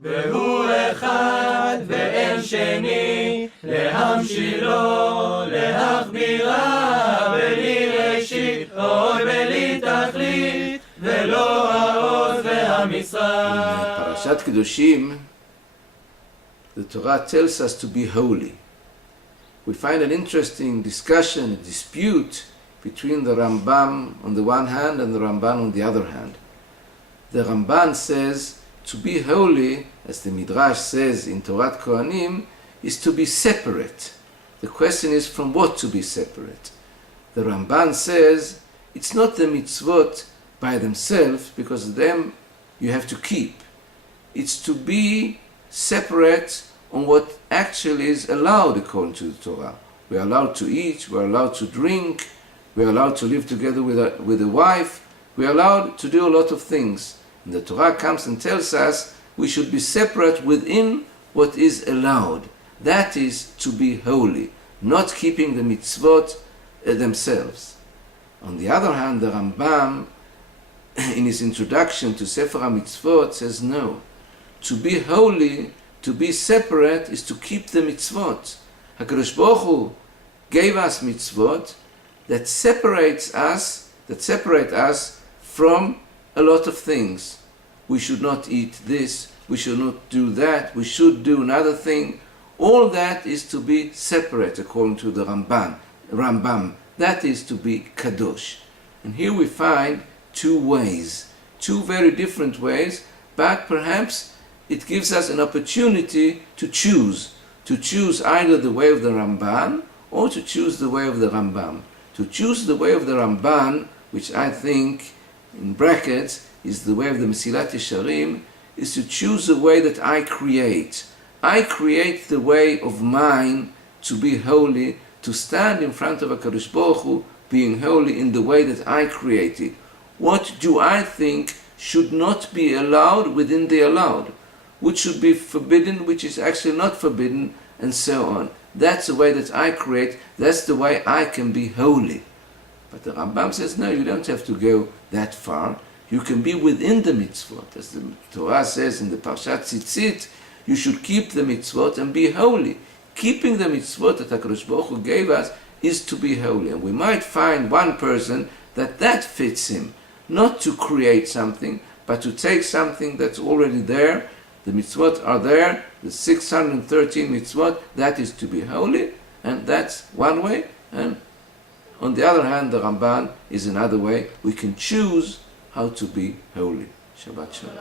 והוא אחד ואין שני, להמשילו, להכבירה, בלי ראשית, עוד בלי תכלית, ולא העוז והמשרה. פרשת קדושים, the Torah tells us to be holy. We find an interesting discussion, a dispute between the Rambam on the one hand and the Ramban on the other hand. The Ramban says to be holy, as the Midrash says in Torat Kohanim, is to be separate. The question is from what to be separate. The Ramban says it's not the mitzvot by themselves, because them you have to keep. It's to be separate on what actually is allowed according to the Torah. We are allowed to eat, we are allowed to drink, we are allowed to live together with a wife, we are allowed to do a lot of things. And the Torah comes and tells us we should be separate within what is allowed. That is to be holy, not keeping the mitzvot themselves. On the other hand, the Rambam, in his introduction to Sefer HaMitzvot, says no. To be holy, to be separate, is to keep the mitzvot. HaKadosh Baruch Hu gave us mitzvot that separate us from a lot of things. We should not eat this, we should not do that, we should do another thing. All that is to be separate according to the Rambam. That is to be kadosh. And here we find two ways, two very different ways, but perhaps it gives us an opportunity to choose either the way of the Ramban or to choose the way of the Rambam. To choose the way of the Ramban, which I think, in brackets, is the way of the Mesilat Yesharim, is to choose the way that I create. I create the way of mine to be holy, to stand in front of HaKadosh Baruch Hu, being holy in the way that I created. What do I think should not be allowed within the allowed? Which should be forbidden, which is actually not forbidden, and so on. That's the way that I create, that's the way I can be holy. But the Rambam says, no, you don't have to go that far. You can be within the mitzvot. As the Torah says in the Parshat Tzitzit, you should keep the mitzvot and be holy. Keeping the mitzvot that HaKadosh Baruch Hu gave us is to be holy. And we might find one person that fits him. Not to create something, but to take something that's already there. The mitzvot are there, the 613 mitzvot, that is to be holy, and that's one way. And on the other hand, the Ramban is another way. We can choose how to be holy. Shabbat Shalom.